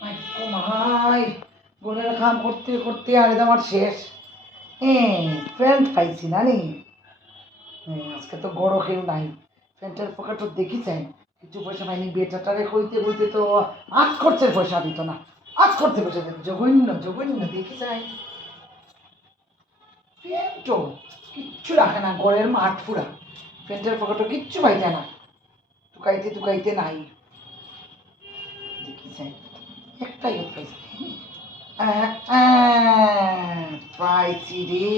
ও মাই বোনের কাম করতে করতে আর আমার শেষ। হ্যাঁ, ফ্রেন্ড পাইছি না নি। আজকে তো গড় কেউ নাই। ফ্রেন্ডের পকেটও দেখি চাই কিছু পয়সা পাইনি। বেটাটারে কইতে কইতে তো আজ করছে পয়সা দিত না। আজ করতে পয়সা দিত জঘন্য জঘন্য দেখি চাই। ফ্রেন্ডও কিচ্ছু রাখে না, ঘরের মাঠ পুরা। ফ্রেন্ডের পকেটও কিচ্ছু পাইতে না, টুকাইতে টুকাইতে নাই। দেখি চাই একটাই পাইছি। পাইছি রে।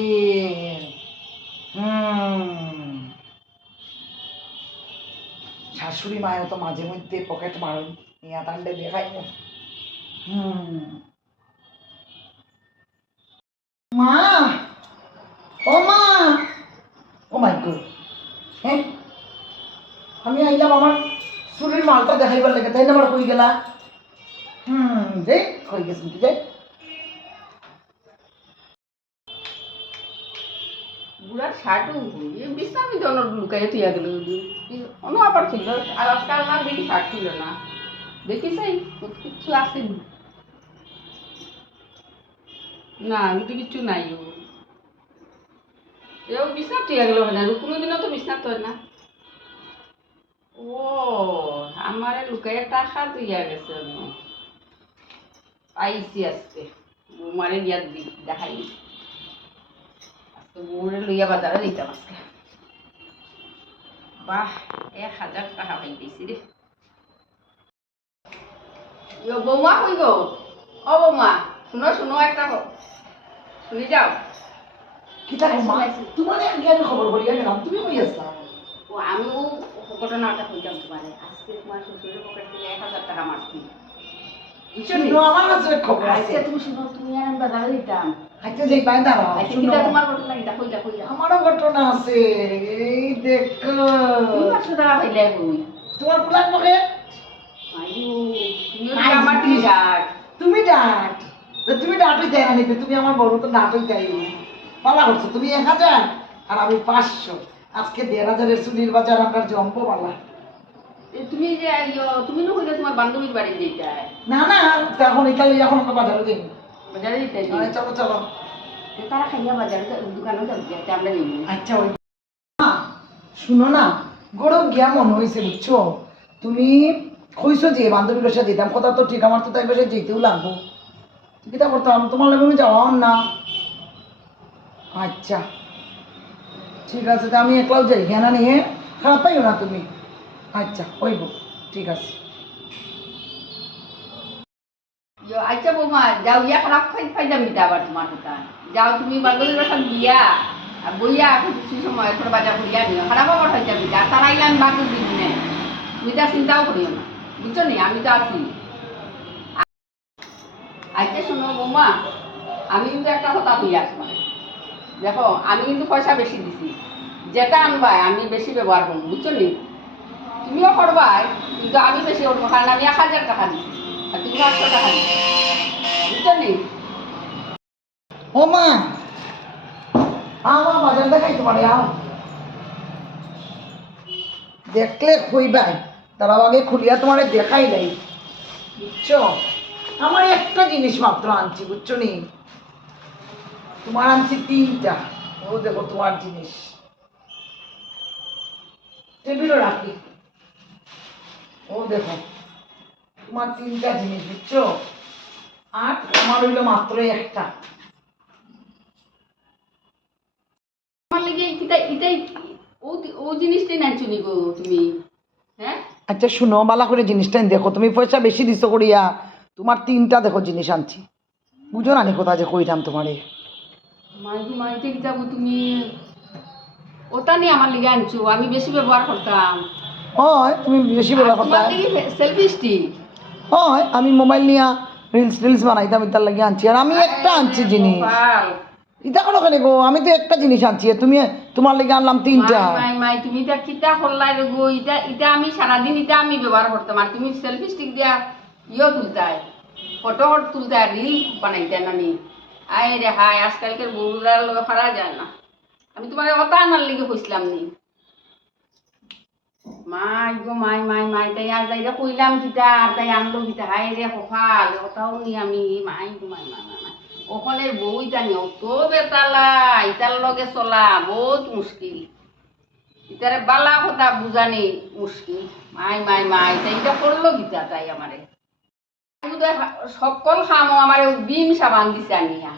শাশুড়ি মায়ের তো মাঝে মধ্যে পকেট মারুন নিয়া তান্ডে দেখাই না। মা, ও মা, ও মাই গড, হ্যাঁ আমি আইলাম আমার চুরির মালটা দেখাইবার লেগে, তাই না? আমার কই গেলা? যে কই গেছেন কি যে বুড়ার শার্টও বিশ্রামি তো লুকাই তুইয়া গেল অন্য আবার ছিল। আর আজকাল আর দেখি শার্ট ছিল না, দেখি চাই কিচ্ছু আসেনি না, আমি তো কিচ্ছু নাই। এও বিছনাত তুইয়া গেল হয় না, কোনোদিনও তো বিছনাত হয় না। ও আমার লুকাইয়া টাকা তুইয়া গেছে। পাইছি আজকে বৌমারে গিয়া দেখাই আজকে বৌরে লইয়া বাজারে দিতাম আজকে। বাহ, 1000 টাকা পাইতেছি রে। বৌমা কই গো? ও বৌমা, শুনো শুনো, একটা শুনি যাও। কি তা মা? তোমার আগে আমি খবর করিয়া গেলাম, তুমি কই আসলা? ও আমিও ঘটনাটা কইতাম তোমারে। আজকে তোমার শ্বশুরের পকেট থেকে 1000 টাকা মারছি। আমার কাছে খবর আছে। আজকে তুমি শুনো, তুমি আর আমি বাজারে দিতাম। আচ্ছা যেই পাই দাঁড়াও, কিটা তোমার ঘটনা কিটা কইটা কইটা। আমারও ঘটনা আছে। এই দেখো, তুমি 500 টাকা পাইলে কই? তোমার ফুলার পকেট। আইও, তুমি আমার টি-শার্ট। তুমি ডাট, তুমি ডাটই দেয় না নিতে, তুমি আমার বড় তো ডাটই দেয়। পালা করছো তুমি 1000 আর আমি 500। আজকে 1500-এর চুলির বাজার আমার জম্প পালা। তুমি যে তুমি না কইলে তোমার বান্ধবীর বাড়ি যেতে। না না, তখন ইতালি এখন আমরা বাজারে যাই। বাজারে যেতে চলো চলো, তারা খাইয়া বাজারে দোকানেও যাবে, আমরা যাই। আচ্ছা ওই শুনো না, গরম গিয়া মনে হয়েছে বুঝছো, তুমি কইছো যে বান্ধবীর বাসায় যেতাম, কথা তো ঠিক, আমার তো তাই বাসায় যেতেও লাগবো। কিতা করতাম, তোমার লাগে আমি যাওয়া না। আচ্ছা ঠিক আছে, তা আমি একলাও যাই, হ্যাঁ না নিয়ে খারাপ পাইও না তুমি। আচ্ছা হইব, ঠিক আছে। আচ্ছা বৌমা, যাও ইয়া খারাপ ফাইদাম দিতে আবার তোমার কথা। যাও তুমি বান্ধবীর বাসা গিয়া বইয়া কিছু সময় একটু বাজার করিয়া নিও, খারাপ আবার ফাইদাম দিতে। আর তারা ইলান বান্ধব দিন নেই, তুমি তা চিন্তাও করিও না, বুঝছো নি? আমি তো আছি। আচ্ছা শোনো বৌমা, আমি কিন্তু একটা কথা হইয়া আসবো। দেখো আমি কিন্তু পয়সা বেশি দিছি, যেটা আনবাই আমি বেশি ব্যবহার করবো, বুঝছো নি? তুমিও করবাই, কিন্তু আমি বেশি করবো, কারণ আমি 1000 টাকা দিছি আর তুমি 500 টাকা দিচ্ছি, বুঝছো নি? ও মা, আমার বাজার দেখাইতে পারে, আও দেখলে কইবাই, তারাও আগে খুলিয়া তোমার দেখাই নাই, বুঝছো? আমার একটা জিনিস মাত্র আনছি, বুঝছো নি? তোমার আনছি 3টা। ও দেখো তোমার জিনিস, টেবিলও রাখি। ও দেখো তোমার 3টা জিনিস, বুঝছো? আর আমার হইলো মাত্র একটা। আমার লেগে এটাই ও ও জিনিসটাই নাইছো নি গো তুমি? হ্যাঁ আচ্ছা শুনো, বালা করে জিনিসটা দেখো, তুমি পয়সা বেশি দিছো করিয়া তোমার 3টা দেখো জিনিস আনছি, বুঝো না নি কোথা যে কইরাম তোমারে। মাইতে যাবো তুমি, ওটা নিয়ে আমার লেগে আনছো, আমি বেশি ব্যবহার করতাম। হয় তুমি বেশি আর বেলা কথা। তোমার লেগে সেলফি স্টিক। হয় আমি মোবাইল নিয়ে রিলস টিলস বানাইতাম, ইতার লাগে আনছি। আর আমি একটা আনছি জিনিস, ইটা করো কেন গো? আমি তো একটা জিনিস আনছি, তুমি তোমার লেগে আনলাম 3টা। মাই তুমি এটা কিতা করলাই রে গো? এটা এটা আমি সারাদিন এটা আমি ব্যবহার করতাম, আর তুমি সেলফি স্টিক দিয়া তুলতাই, ফটো তুলতাই, রিল বানাইতাই না নি? আয় রে হাই, আজকালকার বউরার লগে পারা যায় না। আমি তোমার কথা আনার লিগে কইছিলাম নি, মাই গো মাই মাই মাই তাই আর তাইরা কইলাম কিটা আর তাই আনলো কিটা হাই রে কপাল কথাও নি আমি মাই গো মাই মাই মাই মাই ওখানের বউই জানি অত বেতালা ইতার লগে চলা বহুত মুশকিল ইতারে বালা কথা বুঝানি মুশকিল মাই মাই মাই তাই এটা করলো কিটা তাই আমারে সকল খামো আমার বিম সাবান দিছে আনিয়া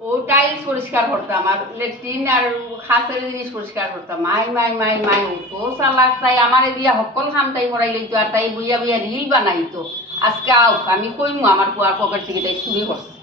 ও টাইলস পরিষ্কার করতাম আর লেট্রিন আর খাসের জিনিস পরিষ্কার করতাম মাই মাই মাই মাই তো চালাক তাই আমারে দিয়া সকল খাম তাই করাই লইতো আর তাই বইয়া বইয়া রিল বানাইতো আজকে আও আমি কইমু আমার পুয়ার পকেট থেকে তাই চুরি করছে